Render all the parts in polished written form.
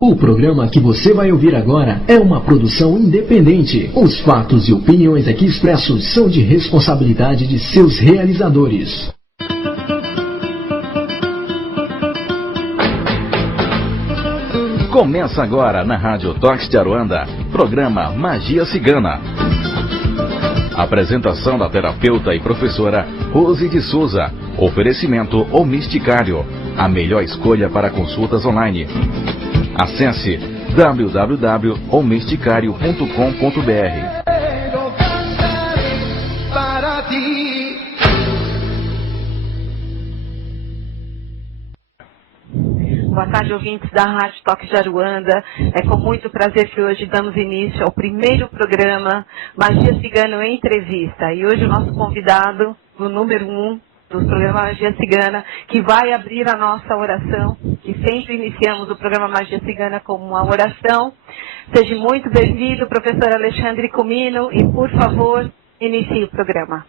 O programa que você vai ouvir agora é uma produção independente. Os fatos e opiniões aqui expressos são de responsabilidade de seus realizadores. Começa agora na Rádio Tox de Aruanda, programa Magia Cigana. Apresentação da terapeuta e professora Rose de Souza. Oferecimento O Misticário, a melhor escolha para consultas online. Acesse www.omisticario.com.br. Boa tarde, ouvintes da Rádio Toque de Aruanda. É com muito prazer que hoje damos início ao primeiro programa Magia Cigana em Entrevista. E hoje o nosso convidado, o número 1 do programa Magia Cigana, que vai abrir a nossa oração, que sempre iniciamos o programa Magia Cigana com uma oração. Seja muito bem-vindo, professor Alexandre Comino, e por favor, inicie o programa.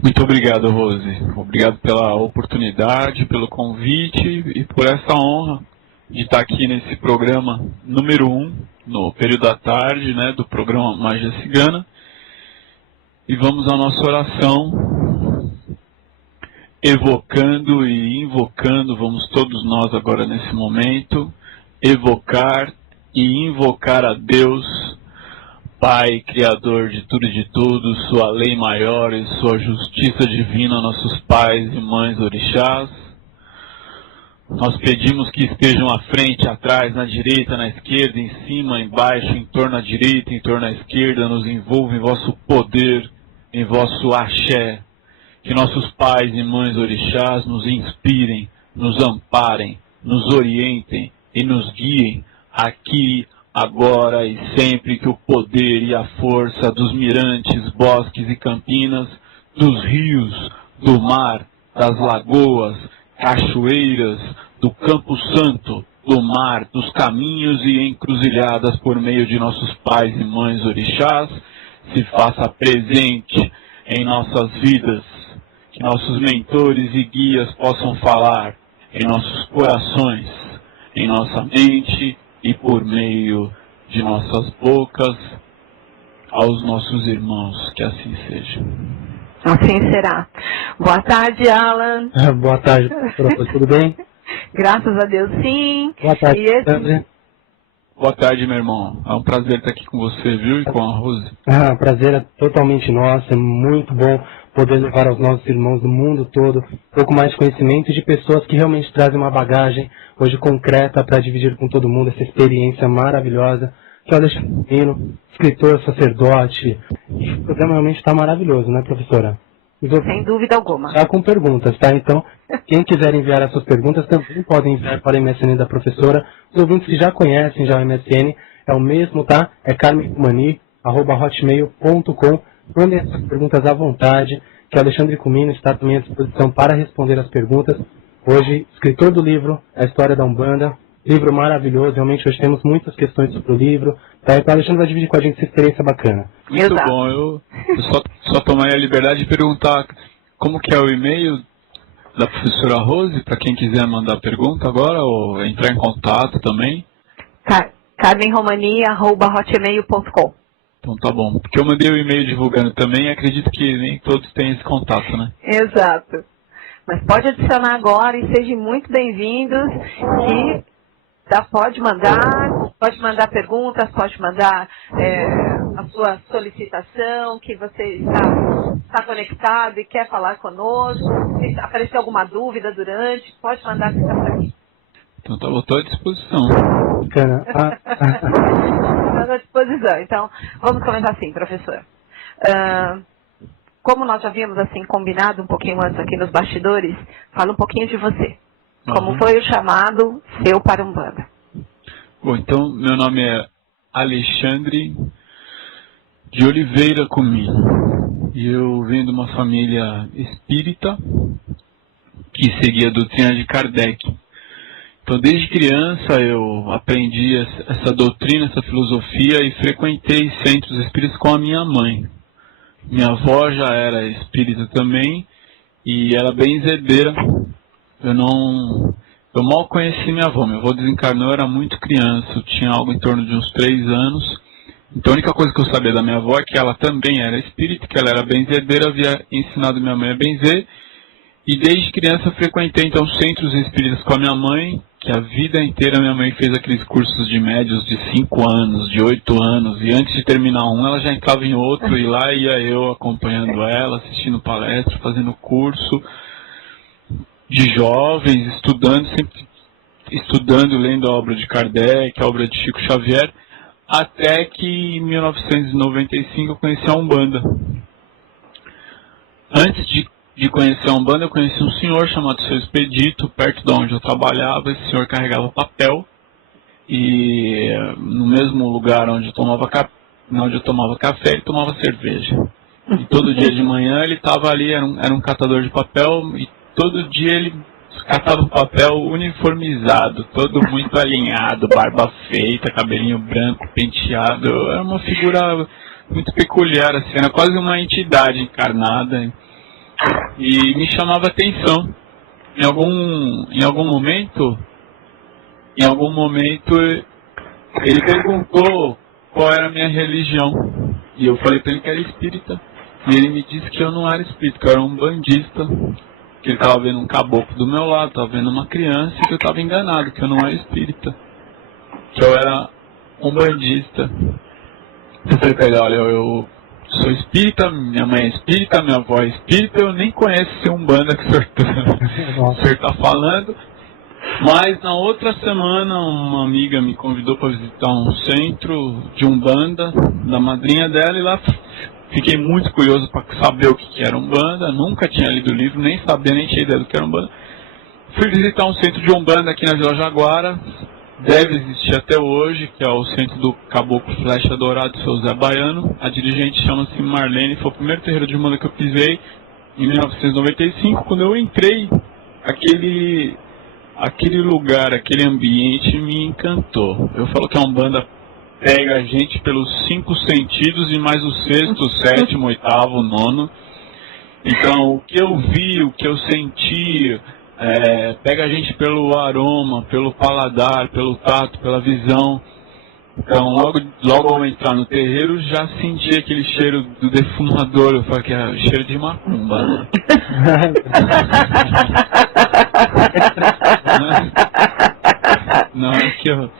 Muito obrigado, Rose. Obrigado pela oportunidade, pelo convite e por essa honra de estar aqui nesse programa número 1, no período da tarde, do programa Magia Cigana. E vamos à nossa oração, evocando e invocando, vamos todos nós agora nesse momento, evocar e invocar a Deus, Pai, Criador de tudo e de tudo, sua lei maior e sua justiça divina, nossos pais e mães orixás. Nós pedimos que estejam à frente, atrás, na direita, na esquerda, em cima, embaixo, em torno à direita, em torno à esquerda, nos envolva em vosso poder, em vosso axé. Que nossos pais e mães orixás nos inspirem, nos amparem, nos orientem e nos guiem aqui, agora e sempre, que o poder e a força dos mirantes, bosques e campinas, dos rios, do mar, das lagoas, cachoeiras, do Campo Santo, do mar, dos caminhos e encruzilhadas por meio de nossos pais e mães orixás, se faça presente em nossas vidas. Que nossos mentores e guias possam falar em nossos corações, em nossa mente e por meio de nossas bocas aos nossos irmãos, que assim seja. Assim será. Boa tarde, Alan. Boa tarde, professor, tudo bem? Graças a Deus, sim. Boa tarde, Boa tarde, meu irmão. É um prazer estar aqui com você, viu? E com a Rose. O prazer é totalmente nosso, é muito bom poder levar aos nossos irmãos do mundo todo um pouco mais de conhecimento de pessoas que realmente trazem uma bagagem hoje concreta para dividir com todo mundo essa experiência maravilhosa, que é o Alexandre Comino, escritor, sacerdote. E o programa realmente está maravilhoso, né, professora? Sem dúvida alguma. Já com perguntas, tá? Então, quem quiser enviar as suas perguntas também podem enviar para o MSN da professora. Os ouvintes que já conhecem já o MSN é o mesmo, tá? É carmenromani@hotmail.com. Mandem as suas perguntas à vontade, que o Alexandre Comino está também à disposição para responder as perguntas. Hoje, escritor do livro A História da Umbanda, livro maravilhoso, realmente hoje temos muitas questões sobre o livro. Tá? Então o Alexandre vai dividir com a gente essa experiência bacana. Muito bom, eu só tomarei a liberdade de perguntar como que é o e-mail da professora Rose, para quem quiser mandar pergunta agora, ou entrar em contato também. carmenromani@hotmail.com. Então tá bom, porque eu mandei o e-mail divulgando também e acredito que nem todos têm esse contato, né? Exato. Mas pode adicionar agora e sejam muito bem-vindos. E pode mandar perguntas, pode mandar a sua solicitação, que você está conectado e quer falar conosco. Se aparecer alguma dúvida durante, pode mandar que está por aqui. Então tá, estou à disposição. Bacana. Estamos à disposição. Então, vamos começar assim, professor. Como nós já havíamos assim combinado um pouquinho antes aqui nos bastidores, fala um pouquinho de você. Como foi o chamado seu para Umbanda? Bom, então, meu nome é Alexandre de Oliveira Comino. E eu venho de uma família espírita que seguia a doutrina de Kardec. Então, desde criança, eu aprendi essa doutrina, essa filosofia e frequentei centros espíritas com a minha mãe. Minha avó já era espírita também e era benzedeira. Eu Eu mal conheci minha avó. Minha avó desencarnou, eu era muito criança, eu tinha algo em torno de uns 3 anos. Então a única coisa que eu sabia da minha avó é que ela também era espírita, que ela era benzedeira, havia ensinado minha mãe a benzer. E desde criança eu frequentei então centros espíritas com a minha mãe, que a vida inteira minha mãe fez aqueles cursos de médios de 5 anos, de 8 anos, e antes de terminar um ela já entrava em outro, e lá ia eu acompanhando ela, assistindo palestra, fazendo curso de jovens, estudando, sempre estudando, lendo a obra de Kardec, a obra de Chico Xavier, até que em 1995 eu conheci a Umbanda. Antes de conhecer a Umbanda, eu conheci um senhor chamado Seu Expedito, perto de onde eu trabalhava. Esse senhor carregava papel, e no mesmo lugar onde eu tomava café, ele tomava cerveja. E todo dia de manhã ele estava ali, era um catador de papel, e todo dia ele catava o papel uniformizado, todo muito alinhado, barba feita, cabelinho branco, penteado. Era uma figura muito peculiar, assim, era quase uma entidade encarnada. E me chamava atenção. Em algum momento ele perguntou qual era a minha religião. E eu falei para ele que era espírita. E ele me disse que eu não era espírita, que eu era um bandista. Que ele estava vendo um caboclo do meu lado, estava vendo uma criança, e que eu estava enganado, que eu não era espírita. Que eu era um bandista. Eu falei para ele, olha, eu sou espírita, minha mãe é espírita, minha avó é espírita, eu nem conheço esse Umbanda que o senhor está falando. Mas na outra semana uma amiga me convidou para visitar um centro de Umbanda, da madrinha dela, e lá fiquei muito curioso para saber o que era Umbanda. Nunca tinha lido o livro, nem sabia, nem tinha ideia do que era Umbanda. Fui visitar um centro de Umbanda aqui na Vila Jaguara, deve existir até hoje, que é o centro do Caboclo Flecha Dourado, seu Zé Baiano. A dirigente chama-se Marlene, foi o primeiro terreiro de Umbanda que eu pisei em 1995. Quando eu entrei, aquele lugar, aquele ambiente me encantou. Eu falo que a Umbanda pega a gente pelos 5 sentidos e mais o 6º, 7º, 8º, 9º. Então, o que eu vi, o que eu senti, pega a gente pelo aroma, pelo paladar, pelo tato, pela visão. Então, logo ao entrar no terreiro, já senti aquele cheiro do defumador. Eu falei que era cheiro de macumba, né? Na hora que eu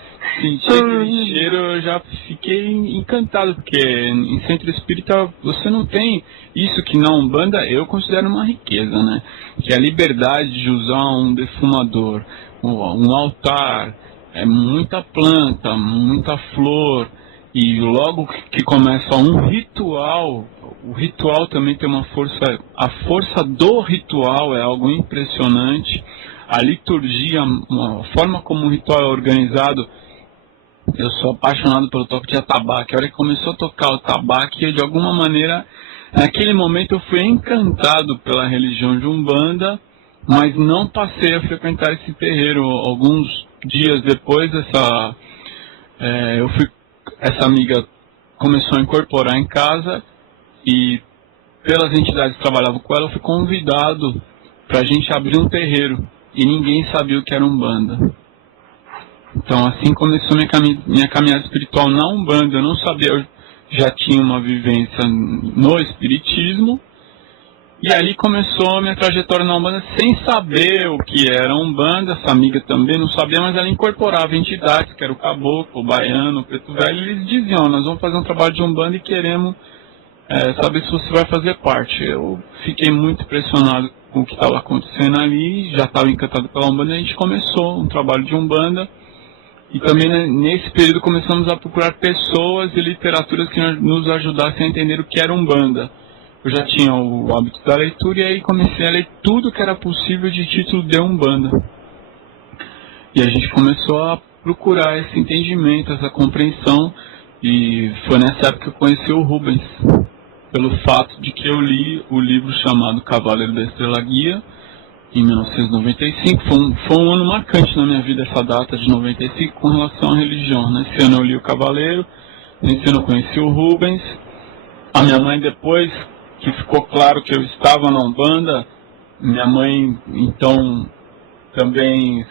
senti aquele cheiro, eu já fiquei encantado, porque em centro espírita você não tem isso que na Umbanda eu considero uma riqueza, né? Que é a liberdade de usar um defumador, um altar, muita planta, muita flor, e logo que começa um ritual, o ritual também tem uma força, a força do ritual é algo impressionante. A liturgia, a forma como o ritual é organizado, eu sou apaixonado pelo toque de atabaque. A hora que começou a tocar o atabaque, eu, de alguma maneira, naquele momento eu fui encantado pela religião de Umbanda, mas não passei a frequentar esse terreiro. Alguns dias depois, essa amiga começou a incorporar em casa, e pelas entidades que trabalhavam com ela, eu fui convidado para a gente abrir um terreiro. E ninguém sabia o que era Umbanda. Então assim começou minha caminhada espiritual na Umbanda. Eu não sabia, eu já tinha uma vivência no espiritismo. E ali começou a minha trajetória na Umbanda sem saber o que era Umbanda. Essa amiga também não sabia, mas ela incorporava entidades, que era o Caboclo, o Baiano, o Preto Velho. E eles diziam, nós vamos fazer um trabalho de Umbanda e queremos saber se você vai fazer parte. Eu fiquei muito impressionado com o que estava acontecendo ali, já estava encantado pela Umbanda, e a gente começou um trabalho de Umbanda. E também, né, nesse período começamos a procurar pessoas e literaturas que nos ajudassem a entender o que era Umbanda. Eu já tinha o hábito da leitura, e aí comecei a ler tudo que era possível de título de Umbanda. E a gente começou a procurar esse entendimento, essa compreensão, e foi nessa época que eu conheci o Rubens, pelo fato de que eu li o livro chamado Cavaleiro da Estrela Guia, em 1995. Foi um ano marcante na minha vida, essa data de 95, com relação à religião. Nesse ano eu li o Cavaleiro, nesse ano eu conheci o Rubens. A minha mãe, depois que ficou claro que eu estava na Umbanda, minha mãe, então, também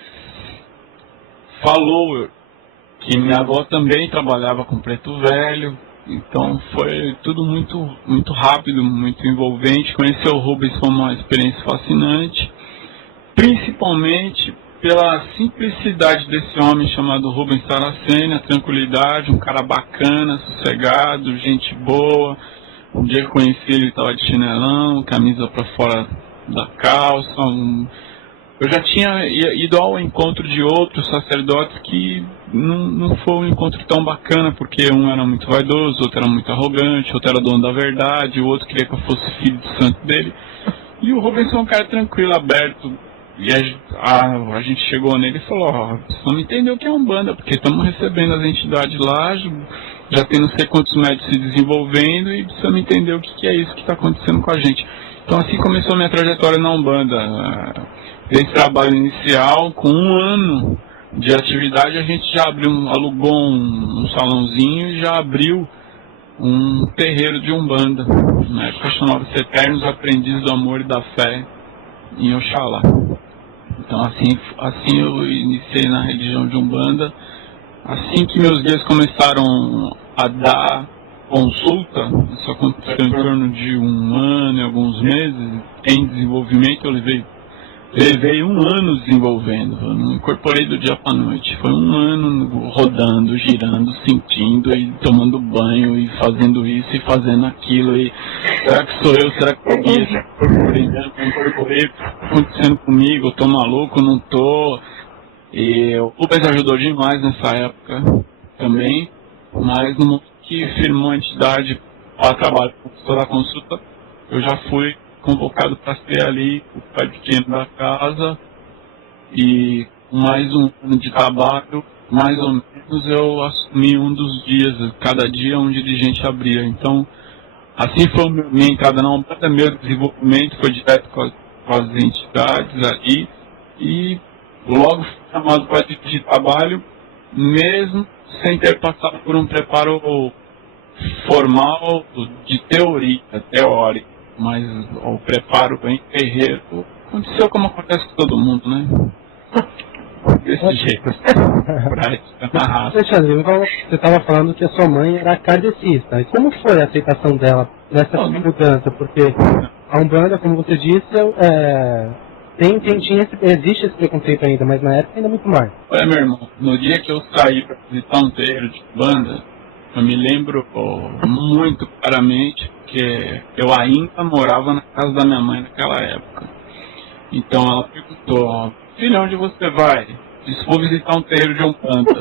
falou que minha avó também trabalhava com preto velho. Então foi tudo muito rápido, muito envolvente. Conhecer o Rubens foi uma experiência fascinante, principalmente pela simplicidade desse homem chamado Rubens Saraceni, a tranquilidade, um cara bacana, sossegado, gente boa. Um dia que eu conheci ele estava de chinelão, camisa para fora da calça. Eu já tinha ido ao encontro de outros sacerdotes que não foi um encontro tão bacana, porque um era muito vaidoso, outro era muito arrogante, outro era dono da verdade, o outro queria que eu fosse filho do santo dele. E o Rubens é um cara tranquilo, aberto. E a gente chegou nele e falou, você não entendeu o que é Umbanda, porque estamos recebendo as entidades lá, já tem não sei quantos médios se desenvolvendo e você não entendeu o que é isso que está acontecendo com a gente. Então assim começou a minha trajetória na Umbanda. Esse trabalho inicial, com 1 ano de atividade, a gente já alugou um salãozinho e já abriu um terreiro de Umbanda. Na época chamava-se Eternos Aprendizes do Amor e da Fé, em Oxalá. Então assim eu iniciei na religião de Umbanda. Assim que meus guias começaram a dar consulta, isso aconteceu em torno de 1 ano e alguns meses, em desenvolvimento. Eu levei 1 ano desenvolvendo, eu não incorporei do dia para a noite. Foi 1 ano rodando, girando, sentindo e tomando banho e fazendo isso e fazendo aquilo. E será que sou eu? Será que eu incorporei? Não incorporei? O que está acontecendo comigo? Eu tô maluco? Não tô? E o Rubens ajudou demais nessa época também, mas no momento que firmou a entidade para trabalhar com toda a consulta, eu já fui convocado para ser ali o pai pequeno da casa, e com mais 1 ano de trabalho, mais ou menos, eu assumi um dos dias, cada dia um dirigente abria. Então, assim foi minha entrada na Umbanda, meu desenvolvimento foi direto com as entidades ali, e logo fui chamado para dirigir trabalho, mesmo sem ter passado por um preparo formal de teórica. Mas o preparo em terreiro aconteceu como acontece com todo mundo, né? Desse jeito, prática, na raça. Alexandre, você estava falando que a sua mãe era kardecista. E como foi a aceitação dela nessa mudança? Porque a Umbanda, como você disse, existe esse preconceito ainda, mas na época ainda muito mais. Olha, meu irmão, no dia que eu saí para visitar um terreiro de Umbanda, eu me lembro muito claramente que eu ainda morava na casa da minha mãe naquela época. Então ela perguntou, filho, onde você vai? Disse, vou visitar um terreiro de Umbanda.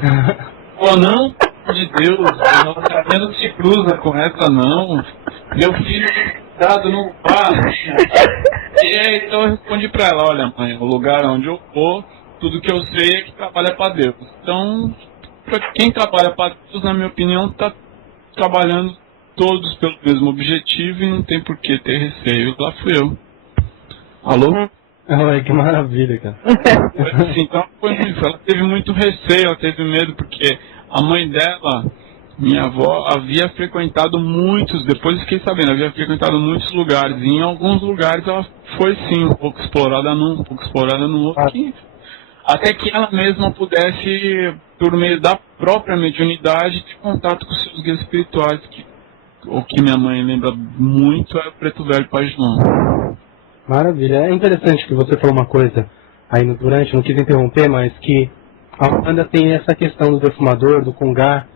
Pô, não, pelo de Deus, você não se cruza com essa não. Meu filho dado não vai. E então eu respondi pra ela, olha mãe, o lugar onde eu vou, tudo que eu sei é que trabalha pra Deus. Então, para quem trabalha para Deus, na minha opinião, está trabalhando todos pelo mesmo objetivo e não tem por que ter receio. Lá fui eu. Alô? Ai, que maravilha, cara. Então, ela teve muito receio, ela teve medo, porque a mãe dela, minha avó, havia frequentado depois fiquei sabendo, havia frequentado muitos lugares, e em alguns lugares ela foi sim um pouco explorada num, um pouco explorada no outro, até que ela mesma pudesse, por meio da própria mediunidade, ter contato com seus guias espirituais, o que minha mãe lembra muito é o Preto Velho Pai João. Maravilha. É interessante que você falou uma coisa aí durante, não quis interromper, mas que a Umbanda tem essa questão do defumador, do congá,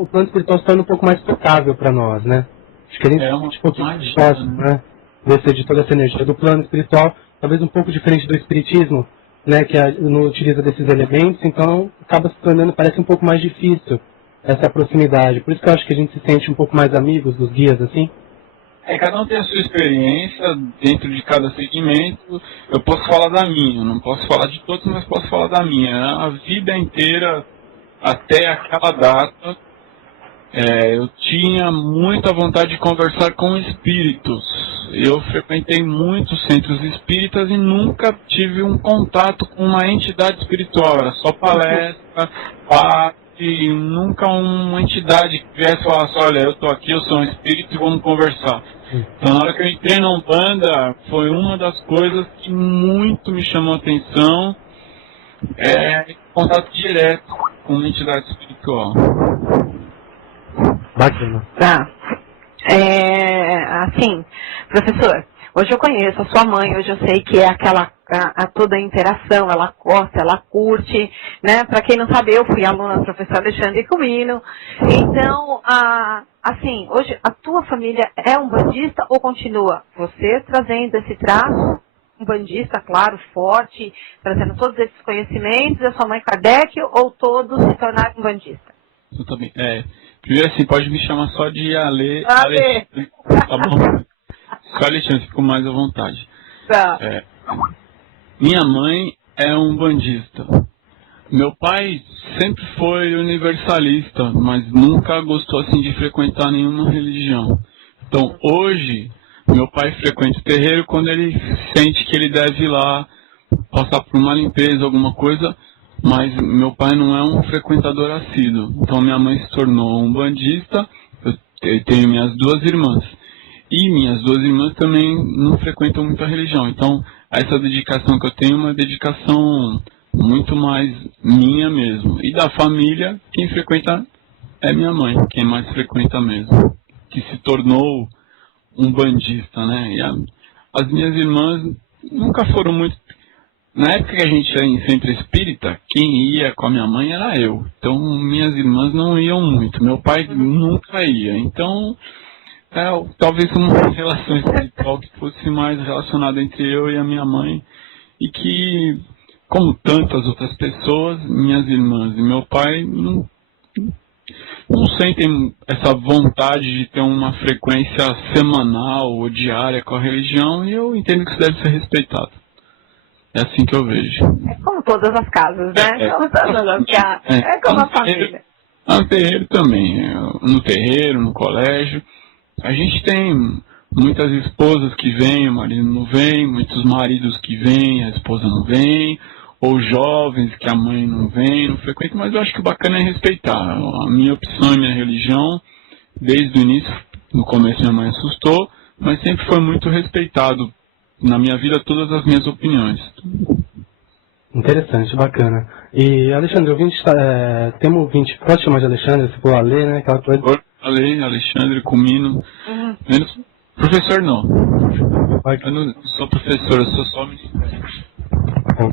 o plano espiritual se torna um pouco mais tocável para nós, né? Acho que a gente um pouco mais próximo, né? De toda essa energia do plano espiritual, talvez um pouco diferente do espiritismo, né, que não utiliza desses elementos, então acaba se tornando, parece um pouco mais difícil essa proximidade. Por isso que eu acho que a gente se sente um pouco mais amigos dos guias, assim. Cada um tem a sua experiência dentro de cada segmento. Eu posso falar da minha, não posso falar de todos, mas posso falar da minha. A vida inteira, até aquela data, eu tinha muita vontade de conversar com espíritos. Eu frequentei muitos centros espíritas e nunca tive um contato com uma entidade espiritual. Era só palestra, e nunca uma entidade que viesse e falasse, olha, eu estou aqui, eu sou um espírito e vamos conversar. Então, na hora que eu entrei na Umbanda, foi uma das coisas que muito me chamou a atenção. contato direto com uma entidade espiritual. Bacana. Tá. Assim, professor, hoje eu conheço a sua mãe, hoje eu sei que é aquela toda a interação, ela gosta, ela curte, né? Para quem não sabe, eu fui aluna do professor Alexandre Comino. Então, assim, hoje a tua família é umbandista ou continua você trazendo esse traço, umbandista, claro, forte, trazendo todos esses conhecimentos, a sua mãe Kardec, ou todos se tornaram umbandistas? Eu também. Primeiro assim, pode me chamar só de Ale. Tá bom? Só Alexandre, fico mais à vontade. Tá. Minha mãe é umbandista. Meu pai sempre foi universalista, mas nunca gostou assim de frequentar nenhuma religião. Então hoje, meu pai frequenta o terreiro quando ele sente que ele deve ir lá passar por uma limpeza, alguma coisa, mas meu pai não é um frequentador assíduo. Então minha mãe se tornou umbandista, eu tenho minhas duas irmãs. E minhas duas irmãs também não frequentam muito a religião. Então essa dedicação que eu tenho é uma dedicação muito mais minha mesmo. E da família, quem frequenta é minha mãe, quem mais frequenta mesmo. Que se tornou umbandista, né? E as minhas irmãs nunca foram muito... Na época que a gente era em centro espírita, quem ia com a minha mãe era eu. Então minhas irmãs não iam muito. Meu pai nunca ia. Então talvez uma relação espiritual que fosse mais relacionada entre eu e a minha mãe. E que, como tantas outras pessoas, minhas irmãs e meu pai não sentem essa vontade de ter uma frequência semanal ou diária com a religião. E eu entendo que isso deve ser respeitado. É assim que eu vejo. É como todas as casas, né? Como todas as casas. É como a família. No terreiro também. No terreiro, no colégio. A gente tem muitas esposas que vêm, o marido não vem, muitos maridos que vêm, a esposa não vem, ou jovens que a mãe não vem, não frequenta, mas eu acho que o bacana é respeitar. A minha opção e minha religião, desde o início, no começo minha mãe assustou, mas sempre foi muito respeitado. Na minha vida, todas as minhas opiniões. Interessante, bacana. E, Alexandre, tem um ouvinte, pode chamar de Alexandre, se for Ale, né? Aquela coisa. Ale, Alexandre, Comino. Menos professor, não. Eu não sou professor, eu sou só ministrante. Bom,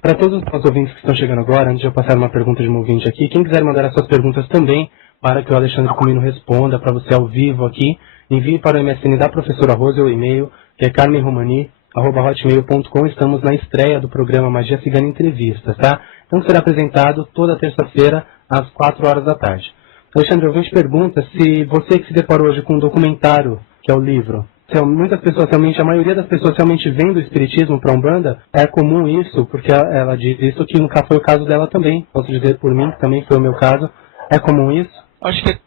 para todos os ouvintes que estão chegando agora, antes de eu passar uma pergunta de um ouvinte aqui, quem quiser mandar as suas perguntas também, para que o Alexandre Comino responda para você ao vivo aqui, envie para o MSN da professora Rose o e-mail, que é carmenromani@hotmail.com. Estamos na estreia do programa Magia Cigana Entrevistas, tá? Então será apresentado toda terça-feira, às 4 horas da tarde. Alexandre, eu te pergunta se você que se deparou hoje com um documentário, que é o livro, muitas pessoas realmente, a maioria das pessoas realmente vem do espiritismo para a Umbanda, é comum isso, porque ela diz isso, que nunca foi o caso dela também, posso dizer por mim, que também foi o meu caso. É comum isso? Acho que é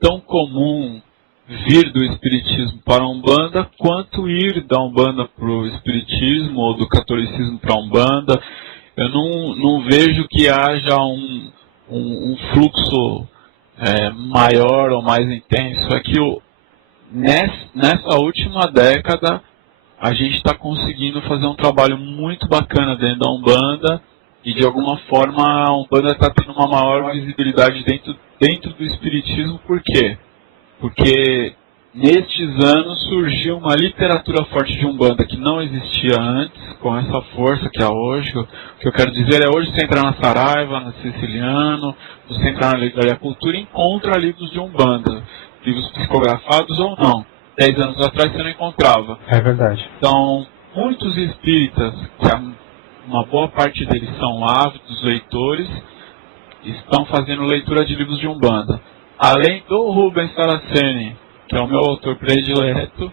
tão comum vir do espiritismo para a Umbanda, quanto ir da Umbanda para o espiritismo ou do catolicismo para a Umbanda. Eu não vejo que haja um fluxo maior ou mais intenso. É que nessa última década a gente está conseguindo fazer um trabalho muito bacana dentro da Umbanda e de alguma forma a Umbanda está tendo uma maior visibilidade dentro do espiritismo. Por quê? Porque nestes anos surgiu uma literatura forte de Umbanda que não existia antes, com essa força que há hoje. O que eu quero dizer é, hoje você entra na Saraiva, na Siciliano, você entra na Livraria Cultura e encontra livros de Umbanda, livros psicografados ou não. 10 anos atrás você não encontrava. É verdade. Então, muitos espíritas, que uma boa parte deles são ávidos leitores, estão fazendo leitura de livros de Umbanda. Além do Rubens Saraceni, que é o meu autor predileto,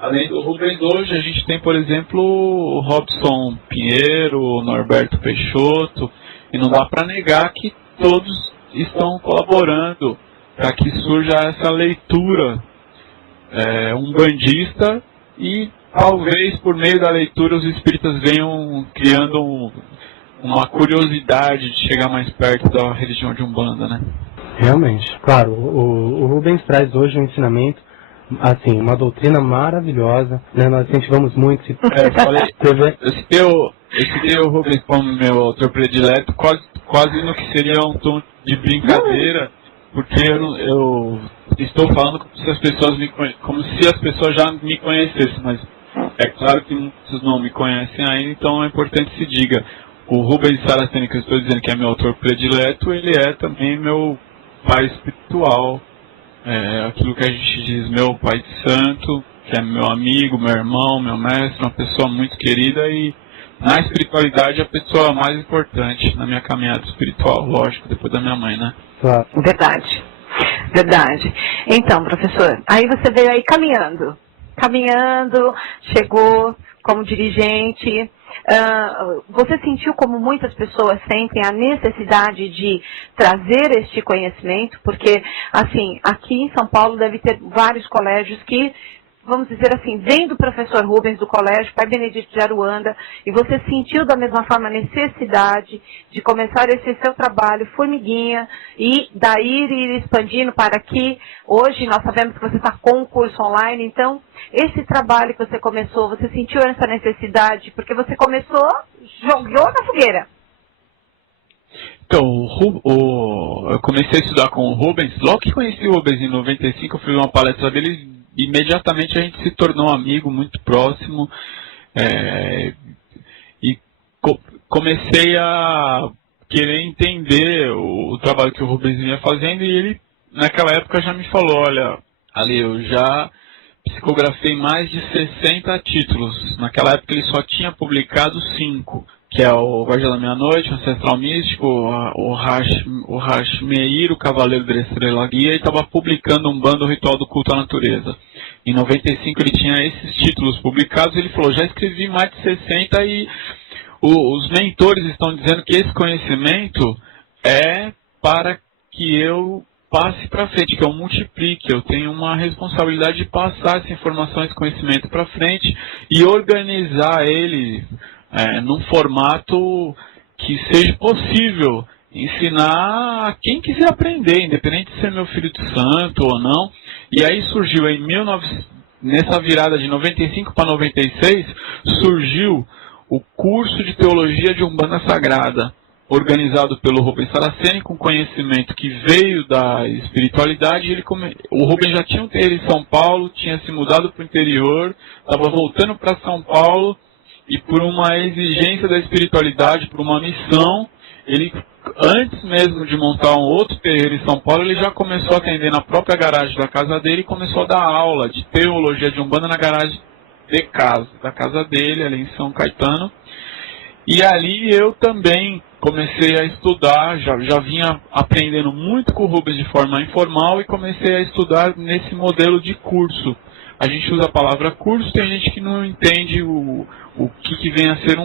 além do Rubens, hoje a gente tem, por exemplo, o Robson Pinheiro, o Norberto Peixoto, e não dá para negar que todos estão colaborando para que surja essa leitura umbandista, e talvez por meio da leitura os espíritas venham criando uma curiosidade de chegar mais perto da religião de Umbanda, né? Realmente, claro, o Rubens traz hoje um ensinamento assim, uma doutrina maravilhosa, né? Nós incentivamos muito. Eu citei o Rubens como meu autor predileto, quase no que seria um tom de brincadeira, porque eu estou falando como se as pessoas já me conhecessem, mas é claro que muitos não me conhecem ainda, então é importante que se diga. O Rubens Saraceni, que eu estou dizendo que é meu autor predileto, ele é também meu pai espiritual, aquilo que a gente diz, meu pai de santo, que é meu amigo, meu irmão, meu mestre, uma pessoa muito querida e na espiritualidade a pessoa mais importante na minha caminhada espiritual, lógico, depois da minha mãe, né? Verdade, verdade. Então, professor, aí você veio aí caminhando, chegou como dirigente. Você sentiu, como muitas pessoas sentem, a necessidade de trazer este conhecimento? Porque, assim, aqui em São Paulo deve ter vários colégios que, vamos dizer assim, vem do professor Rubens do colégio, Pai Benedito de Aruanda, e você sentiu da mesma forma a necessidade de começar esse seu trabalho, formiguinha, e daí ir expandindo para aqui. Hoje nós sabemos que você está com um curso online, então esse trabalho que você começou, você sentiu essa necessidade, porque você começou, jogou na fogueira. Então, eu comecei a estudar com o Rubens, logo que conheci o Rubens em 95, eu fui uma palestra dele. Imediatamente a gente se tornou amigo, muito próximo, e comecei a querer entender o trabalho que o Rubens vinha fazendo, e ele, naquela época, já me falou, olha, Ali, eu já psicografei mais de 60 títulos. Naquela época ele só tinha publicado 5, que é o Guardião da Meia-Noite, o Ancestral Místico, o Hashmeir, o Cavaleiro da Estrela Guia, e estava publicando um bando Ritual do Culto à Natureza. Em 95 ele tinha esses títulos publicados, e ele falou, já escrevi mais de 60 e os mentores estão dizendo que esse conhecimento é para que eu passe para frente, que eu multiplique, eu tenho uma responsabilidade de passar essa informação, esse conhecimento para frente e organizar ele num formato que seja possível ensinar a quem quiser aprender, independente de ser meu filho de santo ou não. E aí surgiu, nessa virada de 95 para 96, surgiu o curso de Teologia de Umbanda Sagrada, organizado pelo Rubens Saraceni, com conhecimento que veio da espiritualidade. O Rubens já tinha um terreiro em São Paulo, tinha se mudado para o interior, estava voltando para São Paulo, e por uma exigência da espiritualidade, por uma missão, ele, antes mesmo de montar um outro terreiro em São Paulo, ele já começou a atender na própria garagem da casa dele e começou a dar aula de Teologia de Umbanda na garagem da casa dele, ali em São Caetano. E ali eu também comecei a estudar, já vinha aprendendo muito com o Rubens de forma informal e comecei a estudar nesse modelo de curso. A gente usa a palavra curso, tem gente que não entende o que vem a ser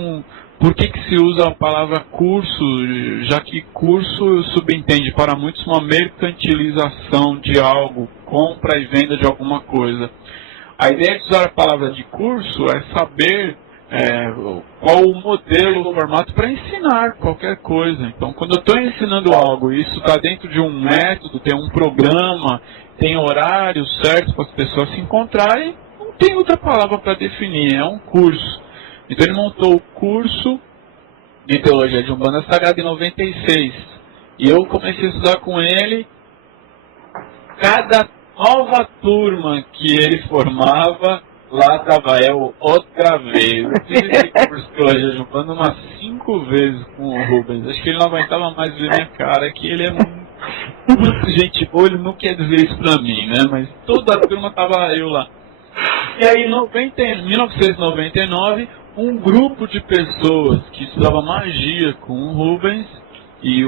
por que se usa a palavra curso, já que curso subentende para muitos uma mercantilização de algo, compra e venda de alguma coisa. A ideia de usar a palavra de curso é saber qual o modelo, o formato para ensinar qualquer coisa. Então, quando eu estou ensinando algo, isso está dentro de um método, tem um programa, tem horário certo para as pessoas se encontrarem, não tem outra palavra para definir, é um curso. Então ele montou o curso de Teologia de Umbanda Sagrada em 96. E eu comecei a estudar com ele. Cada nova turma que ele formava, lá estava eu outra vez. Eu fiz esse curso de Teologia de Umbanda umas 5 vezes com o Rubens. Acho que ele não aguentava mais ver minha cara, que ele é muito gente boa, ele não quer dizer isso pra mim, né? Mas toda a turma estava eu lá. E aí em 1999, um grupo de pessoas que estudava magia com o Rubens, e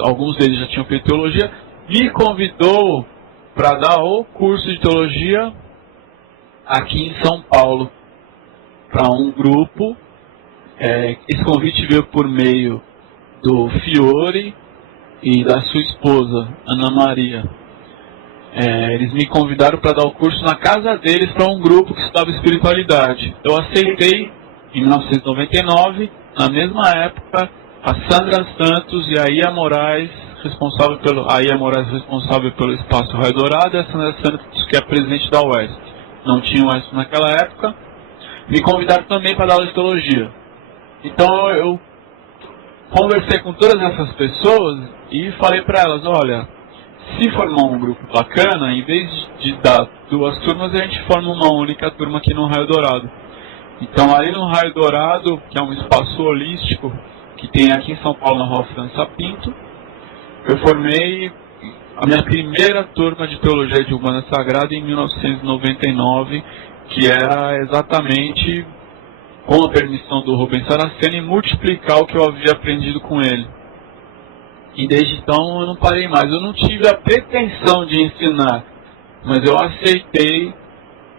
alguns deles já tinham feito teologia, me convidou para dar o curso de teologia aqui em São Paulo, para um grupo. Esse convite veio por meio do Fiore e da sua esposa, Ana Maria. Eles me convidaram para dar o curso na casa deles para um grupo que estudava espiritualidade. Eu aceitei em 1999, na mesma época, a Sandra Santos e a Ia Moraes responsável pelo... A Ia Moraes, responsável pelo Espaço Raio Dourado, e a Sandra Santos, que é presidente da UESP. Não tinha UESP naquela época. Me convidaram também para dar aula de teologia. Então eu conversei com todas essas pessoas e falei para elas, olha, se formar um grupo bacana, em vez de dar 2 turmas, a gente forma uma única turma aqui no Raio Dourado. Então ali no Raio Dourado, que é um espaço holístico que tem aqui em São Paulo, na Rua França Pinto, eu formei a minha primeira turma de Teologia de Umbanda Sagrada em 1999, que era exatamente, com a permissão do Rubens Saraceni, multiplicar o que eu havia aprendido com ele. E desde então eu não parei mais. Eu não tive a pretensão de ensinar, mas eu aceitei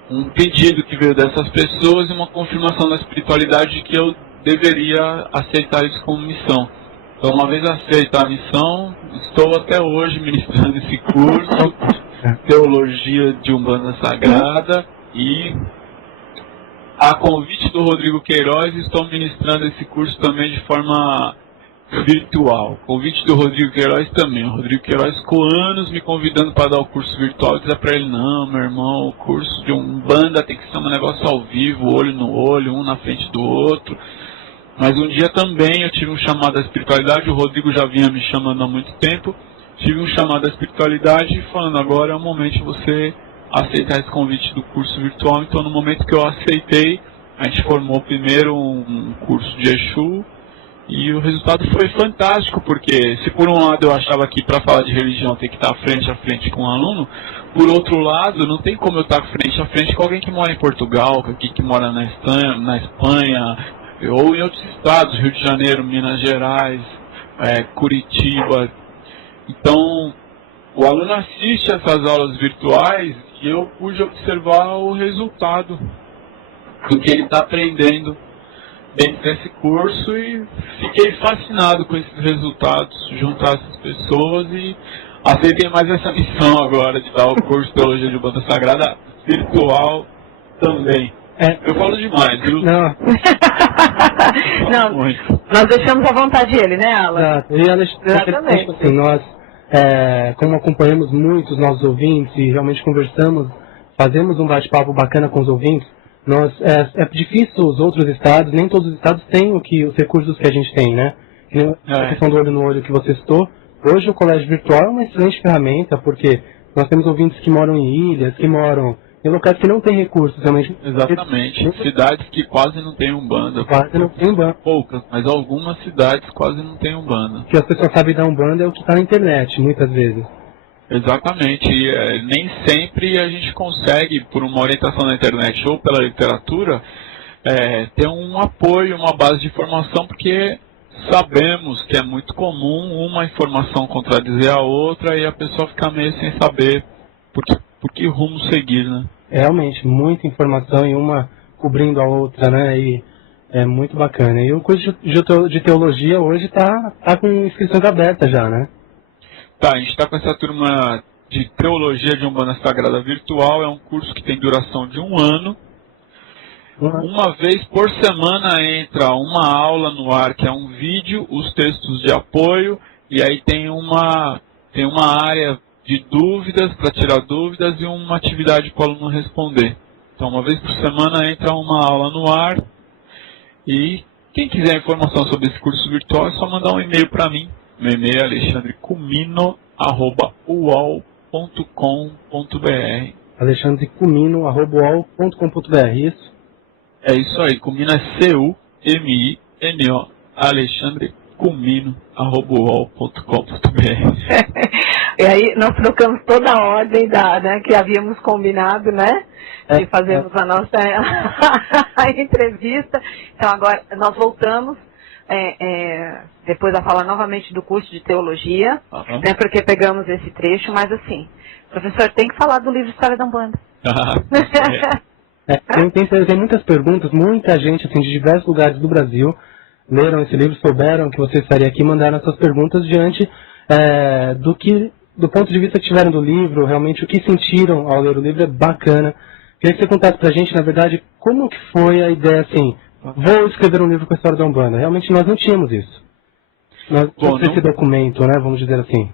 um pedido que veio dessas pessoas e uma confirmação da espiritualidade de que eu deveria aceitar isso como missão. Então, uma vez aceita a missão, estou até hoje ministrando esse curso, Teologia de Umbanda Sagrada, e a convite do Rodrigo Queiroz, estou ministrando esse curso também de forma virtual. Convite do Rodrigo Queiroz também. O Rodrigo Queiroz ficou anos me convidando para dar o curso virtual. Eu dizia para ele, não, meu irmão, o curso de Umbanda tem que ser um negócio ao vivo, olho no olho, um na frente do outro. Mas um dia também eu tive um chamado à espiritualidade, o Rodrigo já vinha me chamando há muito tempo, tive um chamado à espiritualidade falando, agora é o momento de você aceitar esse convite do curso virtual. Então no momento que eu aceitei, a gente formou primeiro um curso de Exu, e o resultado foi fantástico, porque se por um lado eu achava que para falar de religião tem que estar frente a frente com o aluno, por outro lado não tem como eu estar frente a frente com alguém que mora em Portugal, que mora na Espanha, ou em outros estados, Rio de Janeiro, Minas Gerais, Curitiba. Então o aluno assiste essas aulas virtuais e eu pude observar o resultado do que ele está aprendendo dentro desse curso e fiquei fascinado com esses resultados, juntar essas pessoas, e aceitei mais essa missão agora de dar o curso de Teologia de Umbanda Sagrada virtual também. Eu falo demais, viu? Não. Não, nós deixamos à vontade ele, né, Alan? Exatamente. Assim, nós, como acompanhamos muito os nossos ouvintes e realmente conversamos, fazemos um bate-papo bacana com os ouvintes, é difícil os outros estados, nem todos os estados têm os recursos que a gente tem, né? A questão do olho no olho que você citou. Hoje o colégio virtual é uma excelente ferramenta, porque nós temos ouvintes que moram em ilhas, que moram em locais que não têm recursos, realmente. Exatamente. Cidades que quase não têm Umbanda. Quase não tem Umbanda. Poucas, mas algumas cidades quase não têm Umbanda. O que as pessoas sabem da Umbanda é o que está na internet, muitas vezes. Exatamente, e nem sempre a gente consegue, por uma orientação na internet ou pela literatura, ter um apoio, uma base de informação, porque sabemos que é muito comum uma informação contradizer a outra e a pessoa ficar meio sem saber por que rumo seguir, né? Realmente, muita informação e uma cobrindo a outra, né? E é muito bacana. E o curso de teologia hoje está com inscrições abertas já, né? Tá, a gente está com essa turma de Teologia de Umbanda Sagrada virtual. É um curso que tem duração de 1 ano. Uma vez por semana entra uma aula no ar, que é um vídeo, os textos de apoio, e aí tem uma área de dúvidas, para tirar dúvidas, e uma atividade para o aluno responder. Então, uma vez por semana entra uma aula no ar, e quem quiser informação sobre esse curso virtual é só mandar um e-mail para mim. Meu e-mail é alexandrecumino@uol.com.br. alexandrecumino@uol.com.br, isso? É isso aí, Cumino é C-U-M-I-N-O, alexandrecumino@uol.com.br. E aí nós trocamos toda a ordem né, que havíamos combinado, né? De fazermos a nossa a entrevista. Então agora nós voltamos. Depois a falar novamente do curso de teologia, né, porque pegamos esse trecho, mas assim, professor, tem que falar do livro História da Umbanda. Tem muitas perguntas, muita gente assim, de diversos lugares do Brasil leram esse livro, souberam que você estaria aqui, mandaram essas perguntas diante do ponto de vista que tiveram do livro, realmente o que sentiram ao ler o livro é bacana. Queria que você contasse pra gente, na verdade, como que foi a ideia assim, vou escrever um livro com a história da Umbanda. Realmente nós não tínhamos isso. Esse documento, né, vamos dizer assim.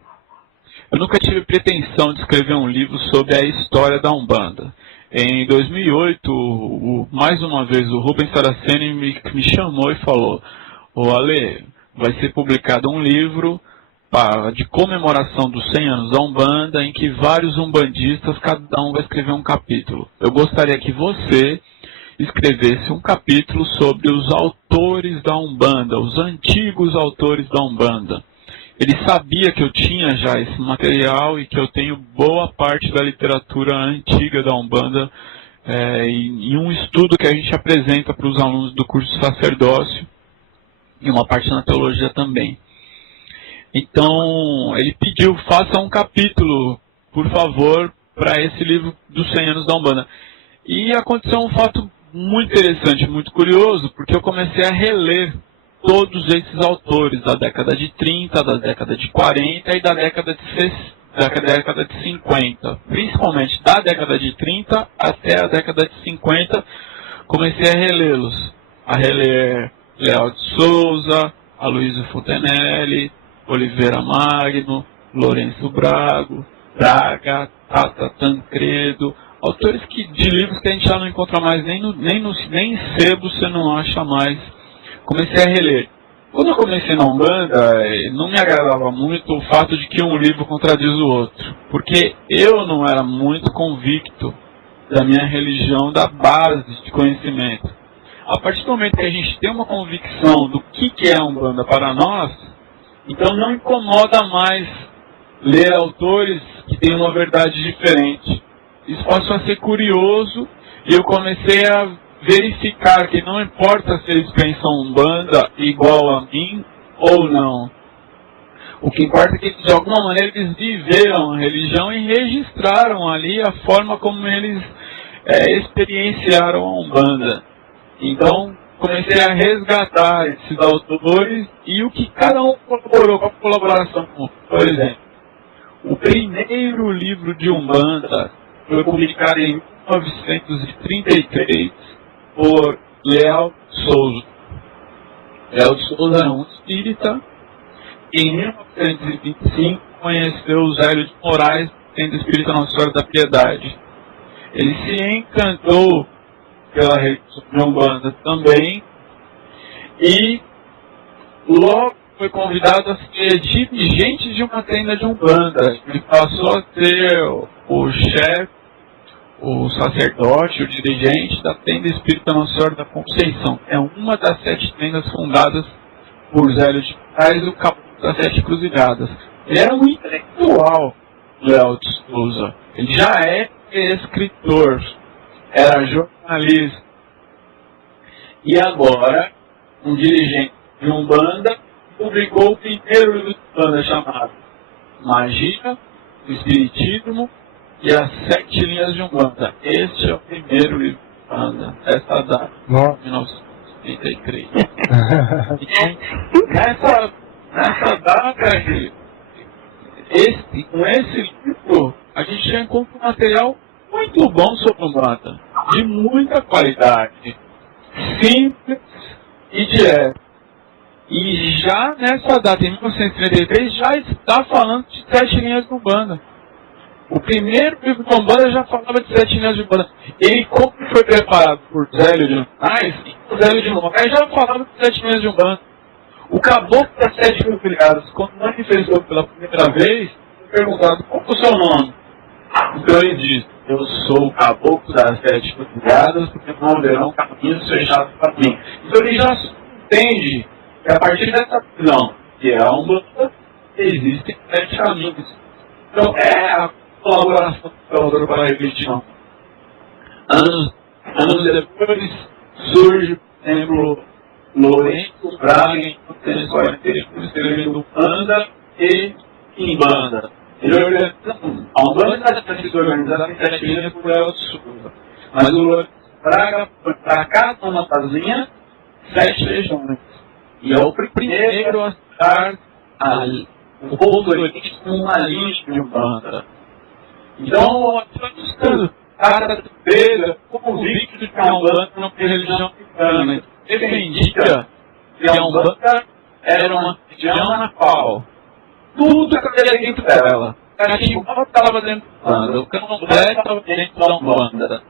Eu nunca tive pretensão de escrever um livro sobre a história da Umbanda. Em 2008, mais uma vez, o Rubens Saraceni me chamou e falou: "Ô Ale, vai ser publicado um livro de comemoração dos 100 anos da Umbanda, em que vários umbandistas, cada um vai escrever um capítulo. Eu gostaria que você escrevesse um capítulo sobre os autores da Umbanda, os antigos autores da Umbanda." Ele sabia que eu tinha já esse material e que eu tenho boa parte da literatura antiga da Umbanda em um estudo que a gente apresenta para os alunos do curso de sacerdócio e uma parte na teologia também. Então, ele pediu, faça um capítulo, por favor, para esse livro dos 100 anos da Umbanda. E aconteceu um fato muito interessante, muito curioso, porque eu comecei a reler todos esses autores da década de 30, da década de 40 e da década de 50. Principalmente da década de 30 até a década de 50, comecei a relê-los. A reler Leal de Souza, Aloysio Fontenelle, Oliveira Magno, Lourenço Braga, Tata Tancredo, autores de livros que a gente já não encontra mais, nem em sebo você não acha mais. Comecei a reler. Quando eu comecei na Umbanda, não me agradava muito o fato de que um livro contradiz o outro, porque eu não era muito convicto da minha religião, da base de conhecimento. A partir do momento que a gente tem uma convicção do que é a Umbanda para nós, então não incomoda mais ler autores que têm uma verdade diferente. Isso passou a ser curioso e eu comecei a verificar que não importa se eles pensam Umbanda igual a mim ou não. O que importa é que, de alguma maneira, eles viveram a religião e registraram ali a forma como eles experienciaram a Umbanda. Então, comecei a resgatar esses autores e o que cada um colaborou com a colaboração. Por exemplo, o primeiro livro de Umbanda foi publicado em 1933 por Leal de Souza. Leal de Souza era um espírita que em 1925 conheceu o Zélio de Moraes, sendo espírita na História da Piedade. Ele se encantou pela religião de Umbanda também e logo foi convidado a ser dirigente de uma tenda de Umbanda. Ele passou a ser o chefe, o sacerdote, o dirigente da tenda espírita Nossa Senhora da Conceição. É uma das 7 tendas fundadas por Zélio de Moraes, o capítulo das 7 Cruzilhadas. Ele era um intelectual, Leal de Souza. Ele já é escritor, era jornalista. E agora, um dirigente de Umbanda publicou o primeiro livro de Umbanda chamado Magia, o Espiritismo e as 7 linhas de Umbanda. Este é o primeiro livro de Umbanda, essa data, 1933. Então, nessa data, com esse livro, a gente já encontra um material muito bom sobre Umbanda, de muita qualidade, simples e direto. E já nessa data, em 1933, já está falando de 7 linhas de Umbanda. O primeiro livro de Umbanda já falava de 7 linhas de Umbanda. Ele, como foi preparado por Zélio de Moraes, o Zélio de Moraes já falava de 7 linhas de Umbanda. O caboclo das 7 cruzilhadas, quando manifestou pela primeira vez, foi perguntado: qual é o seu nome? Então ele disse: eu sou o caboclo das 7 cruzilhadas, porque não haverão caminhos fechados para mim. Então ele já entende que a partir dessa visão, que é a Umbanda, existem 7 caminhos. Então é a colaboração do autor para a religião. Anos depois surge, por exemplo, Lourenço Braga, em 1941, escrevendo Umbanda e Quimbanda. A Umbanda está sendo organizada em 7 linhas por Leal de Souza. Mas o Lourenço Braga foi para cada uma das linhas 7 legiões. E é o primeiro a estar o povo origem com uma linha de Umbanda. Então, estou buscando cada vez convicto de que a Umbanda não tem religião africana. Defendia que a Umbanda era uma região na qual tudo cabia dentro dela. O Catimbó estava dentro da Umbanda, o Candomblé estava dentro da Umbanda,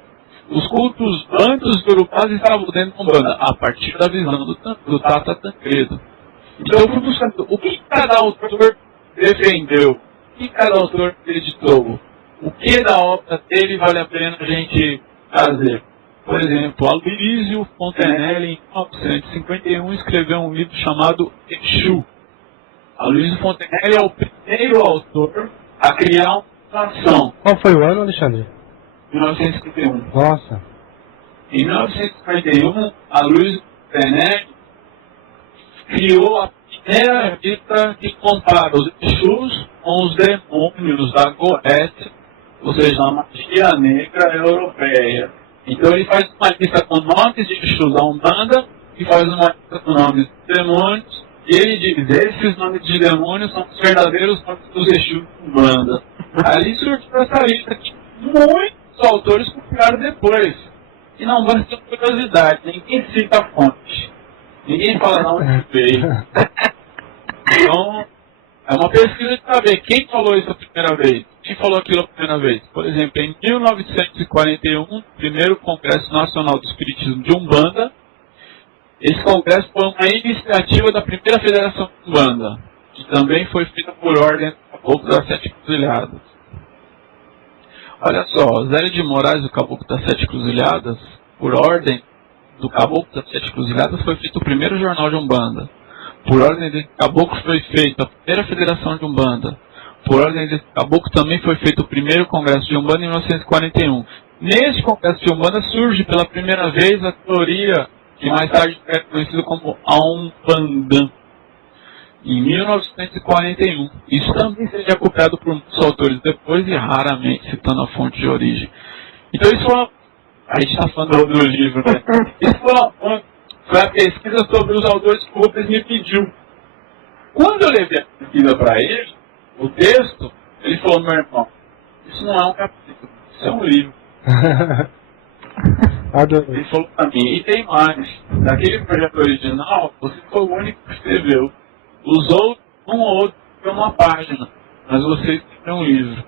os cultos bantos e urupás estavam dentro da Umbanda, a partir da visão do Tata Tancredo. Então eu fui buscando o que cada autor defendeu, o que cada autor acreditou, o que da obra dele vale a pena a gente trazer. Por exemplo, Aloysio Fontenelle, em 1951, escreveu um livro chamado Exu. Aloysio Fontenelle é o primeiro autor a criar uma nação. Qual foi o ano, Alexandre? 1951. Nossa. Em 1951, Aloysio Fontenelle criou a primeira lista que compara os Exus com os demônios da Goécia, ou seja, a magia negra europeia. Então ele faz uma lista com nomes de Exus da Umbanda e faz uma lista com nomes de demônios, e ele diz, esses nomes de demônios são os verdadeiros nomes dos Exus da Umbanda. Ali surgiu essa lista que muitos autores copiaram depois. E não vai ser curiosidade, ninguém cita a fonte. Ninguém fala não onde veio. Então, é uma pesquisa de saber quem falou isso a primeira vez, quem falou aquilo a primeira vez. Por exemplo, em 1941, primeiro Congresso Nacional do Espiritismo de Umbanda, esse congresso foi uma iniciativa da primeira Federação de Umbanda, que também foi feita por ordem do Caboclo das Sete Cruzilhadas. Olha só, Zélio de Moraes, o Caboclo das Sete Cruzilhadas, por ordem do Caboclo das Sete Cruzilhadas, foi feito o primeiro jornal de Umbanda. Por ordem desse caboclo foi feita a primeira Federação de Umbanda. Por ordem desse caboclo também foi feito o primeiro Congresso de Umbanda em 1941. Neste Congresso de Umbanda surge pela primeira vez a teoria que mais tarde é conhecida como a Umbandã, em 1941. Isso também seria copiado por muitos autores depois e raramente citando a fonte de origem. Então isso foi a gente está falando do livro, né? Isso foi a pesquisa sobre os autores que o Rubens me pediu. Quando eu levei a pesquisa para ele, o texto, ele falou, meu irmão, isso não é um capítulo, isso é um livro. Ele falou para mim, e tem mais, daquele projeto original, você foi o único que escreveu. Os outros, um ou outro, escreveu uma página, mas você escreveu um livro.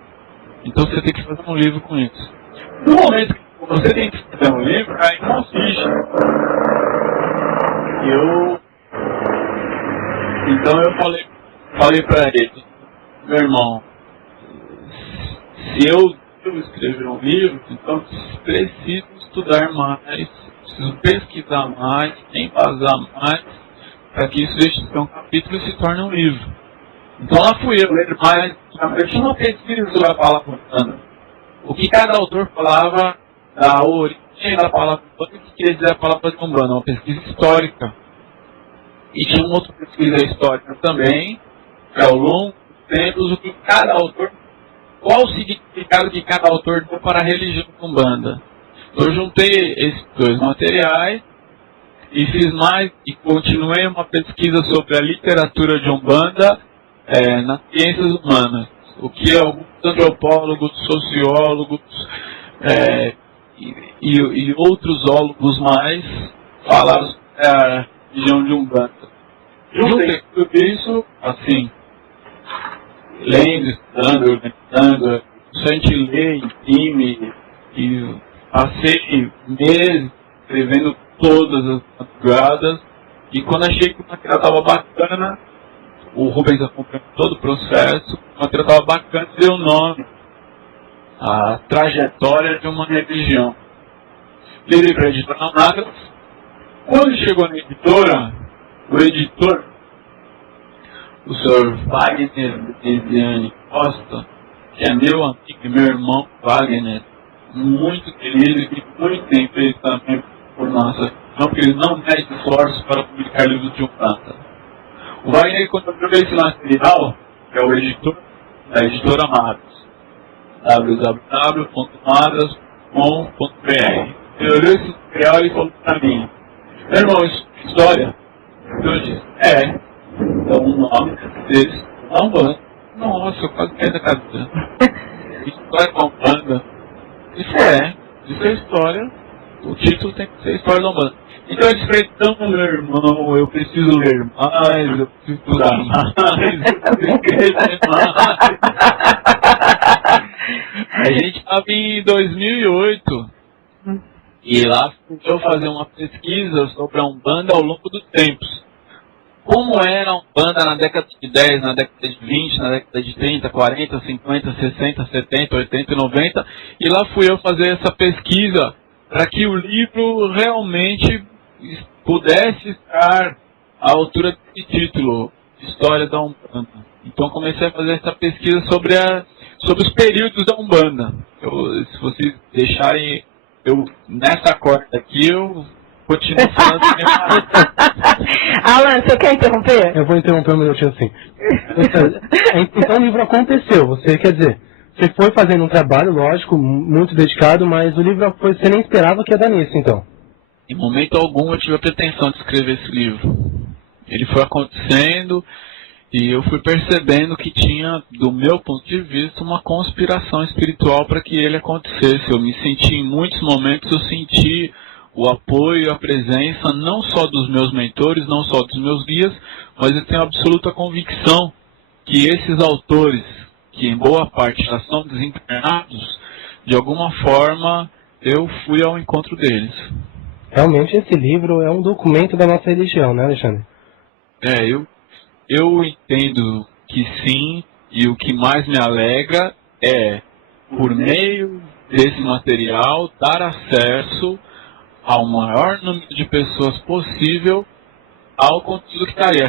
Então você tem que fazer um livro com isso. No momento que você tem que escrever um livro, aí não ficha. Então eu falei para ele, meu irmão, se eu escrever um livro, então preciso estudar mais, preciso pesquisar mais, embasar mais, para que isso deixe de ser um capítulo e se torne um livro. Então lá fui eu ler mais, eu tinha uma pesquisa sobre a palavra Umbanda. O que cada autor falava da origem da palavra Umbanda e o que queria dizer a palavra de Umbanda, uma pesquisa histórica. E tinha uma outra pesquisa histórica também, que ao longo dos tempos, o que cada autor, qual o significado que cada autor deu para a religião de Umbanda. Eu juntei esses dois materiais e fiz mais e continuei uma pesquisa sobre a literatura de Umbanda nas ciências humanas. O que alguns antropólogos, sociólogos e outros zoólogos mais falaram sobre a religião de Umbanda. Juntei tudo isso, assim, lendo, estudando, organizando, a gente lê, imprime, e passei meses escrevendo todas as madrugadas, e quando achei que o material estava bacana, o Rubens acompanhou todo o processo, o material estava bacana, deu o nome, a trajetória de uma religião. Levei para a editora Magras. Quando chegou na editora, o editor, o Sr. Wagner Veneziani Costa, que é meu amigo e meu irmão Wagner, muito querido e que muito tem feito também por nossa, não, porque ele não mede esforços para publicar livros de Umbanda. O Wagner, quando eu esse material, que é o editor da editora Magras, www.magras.com.br. Ele olhou esse material e falou para mim, meu irmão, isso é história? Eu disse, então o nome deles é Umbanda. Nossa, eu quase caí da cadeira. História da Umbanda. Isso é história. O título tem que ser História da Umbanda. Então eu disse, então, meu irmão, eu preciso ler mais, eu preciso estudar mais, eu preciso crescer mais. A gente estava em 2008 e lá eu fazer uma pesquisa sobre a Umbanda ao longo dos tempos. Como era a Umbanda na década de 10, na década de 20, na década de 30, 40, 50, 60, 70, 80 e 90. E lá fui eu fazer essa pesquisa para que o livro realmente pudesse estar à altura desse título, História da Umbanda. Então comecei a fazer essa pesquisa sobre os períodos da Umbanda. Se vocês deixarem eu nessa corda aqui, eu continuo falando. Alan, você quer interromper? Eu vou interromper um minutinho assim. Então o livro aconteceu, você quer dizer, você foi fazendo um trabalho, lógico, muito dedicado, mas o livro você nem esperava que ia dar nisso, então. Em momento algum eu tive a pretensão de escrever esse livro. Ele foi acontecendo e eu fui percebendo que tinha, do meu ponto de vista, uma conspiração espiritual para que ele acontecesse. Eu me senti, em muitos momentos, eu senti o apoio, a presença, não só dos meus mentores, não só dos meus guias, mas eu tenho absoluta convicção que esses autores, que em boa parte já são desencarnados, de alguma forma eu fui ao encontro deles. Realmente esse livro é um documento da nossa religião, né, Alexandre? Eu entendo que sim, e o que mais me alegra é, por meio desse material, dar acesso ao maior número de pessoas possível ao conteúdo que está aí.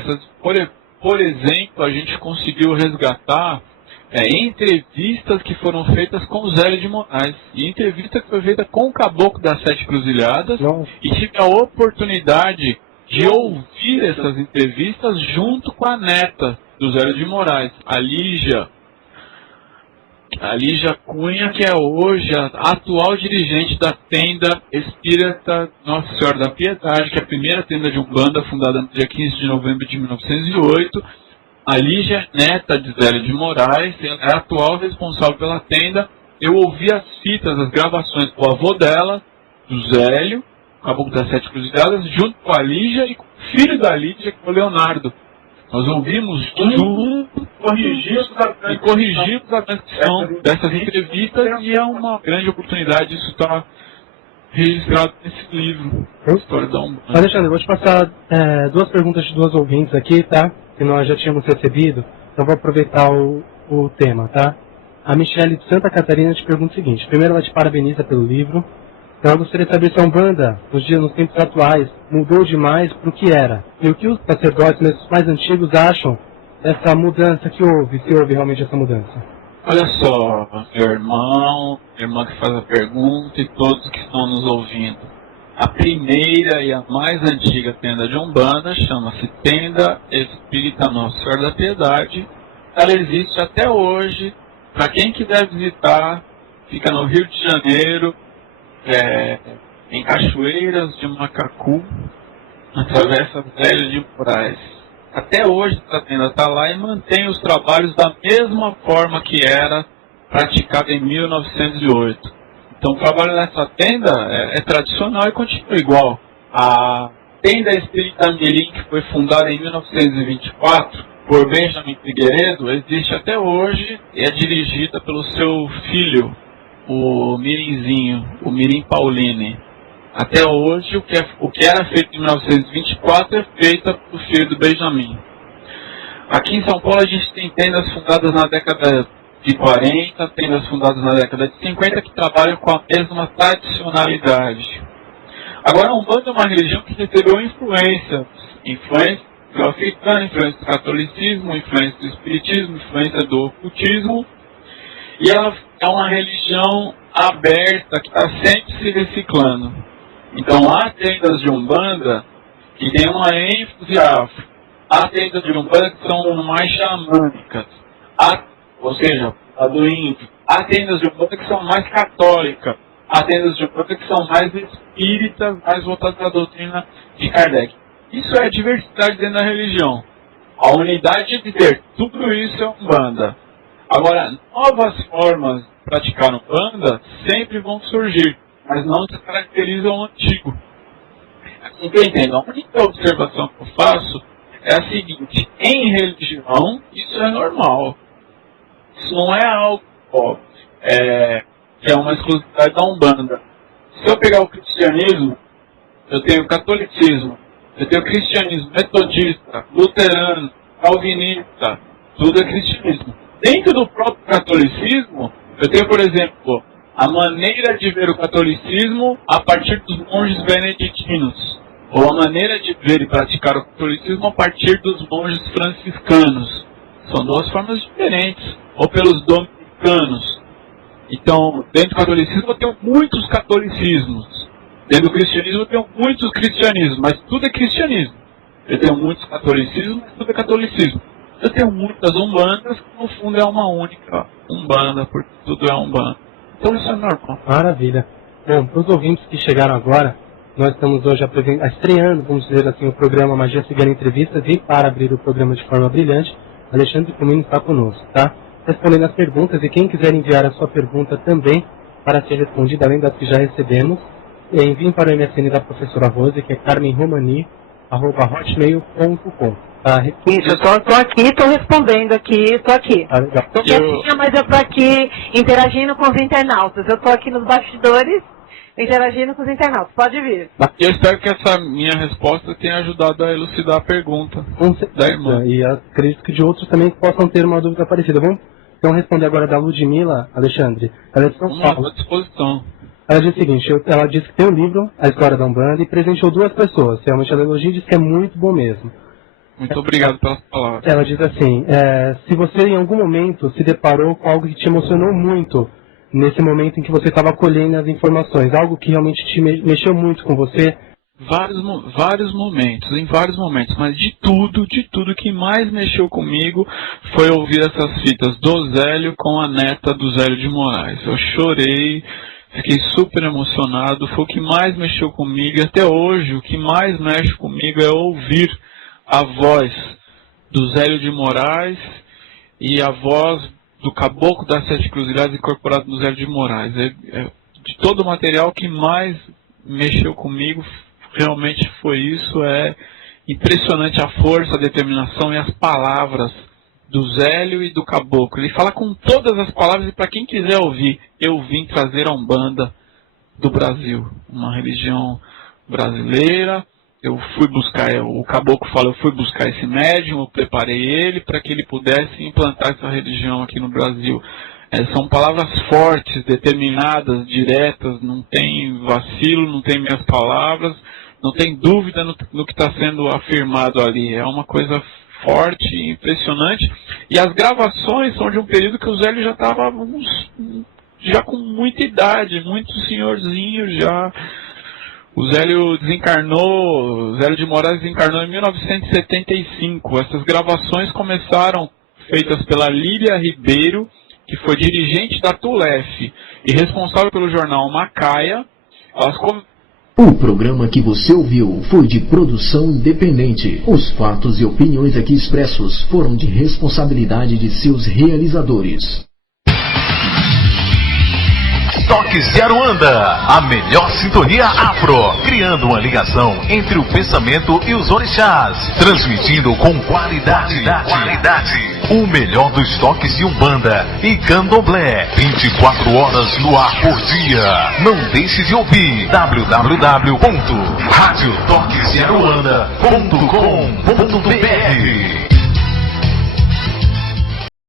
Por exemplo, a gente conseguiu resgatar entrevistas que foram feitas com o Zélio de Moraes, e entrevista que foi feita com o Caboclo das Sete Cruzilhadas, e tive a oportunidade de ouvir essas entrevistas junto com a neta do Zélio de Moraes, a Lígia Cunha, que é hoje a atual dirigente da tenda espírita Nossa Senhora da Piedade, que é a primeira tenda de Umbanda, fundada no dia 15 de novembro de 1908. A Lígia, neta de Zélio de Moraes, é a atual responsável pela tenda. Eu ouvi as fitas, as gravações do avô dela, do Zélio, Caboclo das Sete Cruzilhadas, junto com a Lígia e com o filho da Lígia, que é o Leonardo. Nós ouvimos tudo e corrigimos a transcrição dessas entrevistas, e é uma grande oportunidade isso estar registrado nesse livro, História da Umbanda. Alexandre, eu vou te passar duas perguntas de duas ouvintes aqui, tá? Que nós já tínhamos recebido, então vou aproveitar o tema, tá? A Michele de Santa Catarina te pergunta o seguinte: primeiro, ela te parabeniza pelo livro. Então eu gostaria de saber se a Umbanda, nos tempos atuais, mudou demais para o que era. E o que os sacerdotes mesmo mais antigos acham dessa mudança que houve, se houve realmente essa mudança. Olha só, meu irmão, irmã que faz a pergunta e todos que estão nos ouvindo. A primeira e a mais antiga tenda de Umbanda chama-se Tenda Espírita Nossa Senhora da Piedade. Ela existe até hoje. Para quem quiser visitar, fica no Rio de Janeiro, em Cachoeiras de Macacu, atravessa Zélio de Moraes. Até hoje a tenda está lá e mantém os trabalhos da mesma forma que era praticado em 1908. Então o trabalho dessa tenda é tradicional e continua igual. A Tenda Espírita Mirim, que foi fundada em 1924 por Benjamin Figueiredo, existe até hoje e é dirigida pelo seu filho, o Mirinzinho, o Mirim Pauline. Até hoje, o que era feito em 1924 é feito pelo filho do Benjamin. Aqui em São Paulo a gente tem tendas fundadas na década de 40, tendas fundadas na década de 50, que trabalham com a mesma tradicionalidade. Agora, a Umbanda é uma religião que recebeu influência do africano, influência do catolicismo, influência do espiritismo, influência do ocultismo, e ela é uma religião aberta que está sempre se reciclando. Então há tendas de Umbanda que tem uma ênfase afro, há tendas de Umbanda que são mais xamânicas, ou seja, a do índio, há tendas de Umbanda que são mais católicas, há tendas de Umbanda que são mais espíritas, mais voltadas para a doutrina de Kardec. Isso é a diversidade dentro da religião. A unidade de ter tudo isso é Umbanda. Agora, novas formas de praticar Umbanda sempre vão surgir, mas não descaracterizam o antigo. Então, entendo, a única observação que eu faço é a seguinte: em religião, isso é normal. Isso não é algo que é uma exclusividade da Umbanda. Se eu pegar o cristianismo, eu tenho o catolicismo, eu tenho o cristianismo metodista, luterano, calvinista, tudo é cristianismo. Dentro do próprio catolicismo, eu tenho, por exemplo, a maneira de ver o catolicismo a partir dos monges beneditinos, ou a maneira de ver e praticar o catolicismo a partir dos monges franciscanos. São duas formas diferentes, ou pelos dominicanos. Então, dentro do catolicismo eu tenho muitos catolicismos, dentro do cristianismo eu tenho muitos cristianismos, mas tudo é cristianismo. Eu tenho muitos catolicismos, mas tudo é catolicismo. Eu tenho muitas umbandas, que no fundo é uma única umbanda, porque tudo é umbanda. Então isso é normal. Maravilha. Bom, para os ouvintes que chegaram agora, nós estamos hoje estreando, vamos dizer assim, o programa Magia Cigana Entrevistas, e para abrir o programa de forma brilhante, Alexandre Comino está conosco, tá? Respondendo as perguntas, e quem quiser enviar a sua pergunta também para ser respondida, além das que já recebemos, enviem para o MSN da professora Rose, que é carmenromani@hotmail.com. Tá? Isso, eu tô aqui, tô respondendo aqui, tô aqui. Ah, legal. Tô quietinha, mas eu tô aqui interagindo com os internautas. Eu tô aqui nos bastidores interagindo com os internautas. Pode vir. Eu espero que essa minha resposta tenha ajudado a elucidar a pergunta da irmã. E acredito que de outros também possam ter uma dúvida parecida. Vamos então responder agora da Ludmila, Alexandre. Ela é de São Paulo. À disposição. Ela diz o seguinte: ela disse que tem um livro, A História da Umbanda, e presenteou 2 pessoas. Realmente ela elogia e diz que é muito bom mesmo. Muito obrigado pelas palavras. Ela diz assim, se você em algum momento se deparou com algo que te emocionou muito, nesse momento em que você estava colhendo as informações, algo que realmente te mexeu muito com você? Vários momentos, mas de tudo que mais mexeu comigo foi ouvir essas fitas do Zélio com a neta do Zélio de Moraes. Eu chorei, fiquei super emocionado, foi o que mais mexeu comigo, e até hoje o que mais mexe comigo é ouvir a voz do Zélio de Moraes e a voz do Caboclo das Sete Cruzilhadas incorporado no Zélio de Moraes. De todo o material que mais mexeu comigo, realmente foi isso. É impressionante a força, a determinação e as palavras do Zélio e do Caboclo. Ele fala com todas as palavras, e para quem quiser ouvir, eu vim trazer a Umbanda do Brasil, uma religião brasileira. Eu fui buscar, o Caboclo fala, eu fui buscar esse médium, eu preparei ele para que ele pudesse implantar essa religião aqui no Brasil. São palavras fortes, determinadas, diretas, não tem vacilo, não tem meias palavras, não tem dúvida no que está sendo afirmado ali. É uma coisa forte, impressionante. E as gravações são de um período que o Zélio já estava já com muita idade, muito senhorzinho já. O Zélio de Moraes desencarnou em 1975. Essas gravações começaram feitas pela Lília Ribeiro, que foi dirigente da Tulef e responsável pelo jornal Macaia. O programa que você ouviu foi de produção independente. Os fatos e opiniões aqui expressos foram de responsabilidade de seus realizadores. Toque Aruanda, a melhor sintonia afro, criando uma ligação entre o pensamento e os orixás, transmitindo com qualidade. O melhor dos toques de Umbanda e Candomblé, 24 horas no ar por dia. Não deixe de ouvir www.radiotoquesaruanda.com.br.